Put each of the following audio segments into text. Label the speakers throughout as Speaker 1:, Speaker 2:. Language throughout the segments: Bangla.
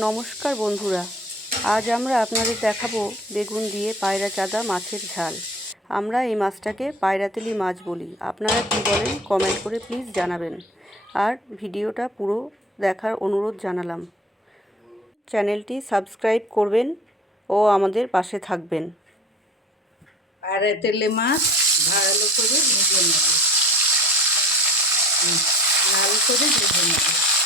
Speaker 1: নমস্কার বন্ধুরা, আজ আমরা আপনাদের দেখাবো বেগুন দিয়ে পায়রা চাঁদা মাছের ঝাল। আমরা এই মাছটাকে পায়রাতেলি মাছ বলি। আপনারা কী বলেন কমেন্ট করে প্লিজ জানাবেন। আর ভিডিওটা পুরো দেখার অনুরোধ জানালাম। চ্যানেলটি সাবস্ক্রাইব করবেন ও আমাদের পাশে থাকবেন।
Speaker 2: আর তেলে মাছ ভালো করে ভেজে নেব। লাল করে ভেজে নেব।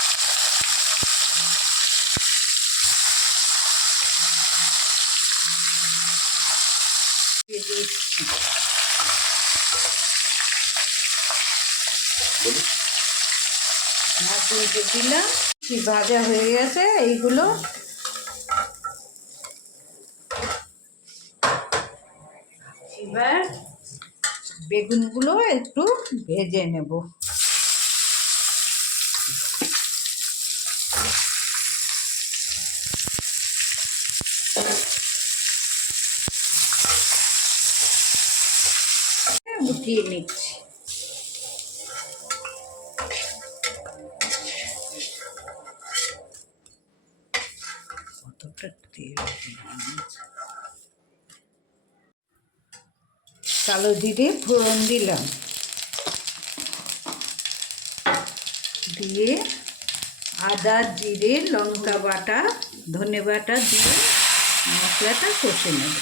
Speaker 2: উল্টে দিলাম। ভাজা হয়ে গেছে এইগুলো। এবার বেগুনগুলো একটু ভেজে নেব। উঠিয়ে নিচ্ছি। কতটা তেল কালো জিরে ফোড়ন দিলাম। দিয়ে আদা, জিরে, লঙ্কা বাটা, ধনে বাটা দিয়ে মশলাটা কষে নেব।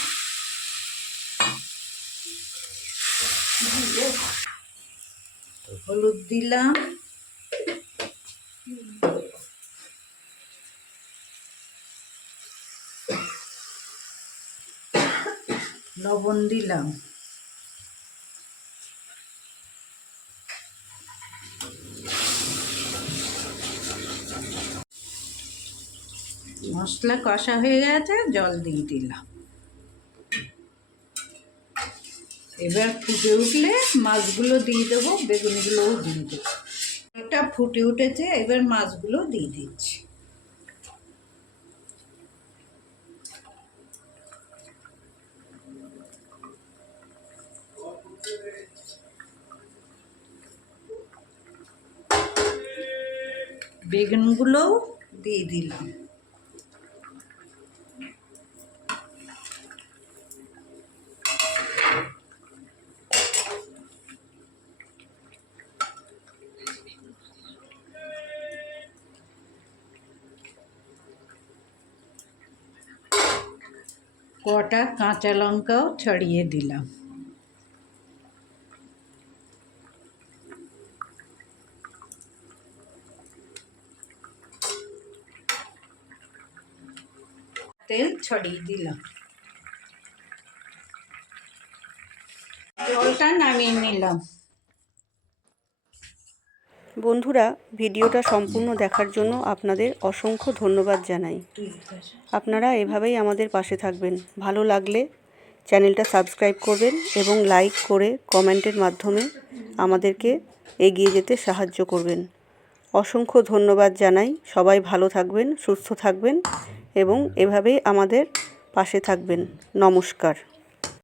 Speaker 2: হলুদ দিলাম। লবণ দিলাম। মশলা কষা হয়ে গেছে, জল দিয়ে দিলাম। এবার ফুটে উঠলে মাছগুলো দিয়ে দেবো, বেগুনগুলোও দিয়ে দেবো। এটা ফুটে উঠেছে, এবার মাছগুলো দিয়ে দিচ্ছি। বেগুনগুলোও দিয়ে দিলাম। কটা কাঁচা লঙ্কাও ছড়িয়ে দিলাম। তেল ছড়িয়ে দিলাম। জলটা নামিয়ে নিলাম।
Speaker 1: বন্ধুরা, ভিডিওটা সম্পূর্ণ দেখার জন্য আপনাদের অসংখ্য ধন্যবাদ জানাই। আপনারা এভাবেই আমাদের পাশে থাকবেন। ভালো লাগলে চ্যানেলটা সাবস্ক্রাইব করবেন এবং লাইক করে কমেন্টের মাধ্যমে আমাদেরকে এগিয়ে যেতে সাহায্য করবেন। অসংখ্য ধন্যবাদ জানাই। সবাই ভালো থাকবেন, সুস্থ থাকবেন। এবং এভাবেই আমাদের পাশে থাকবেন। নমস্কার।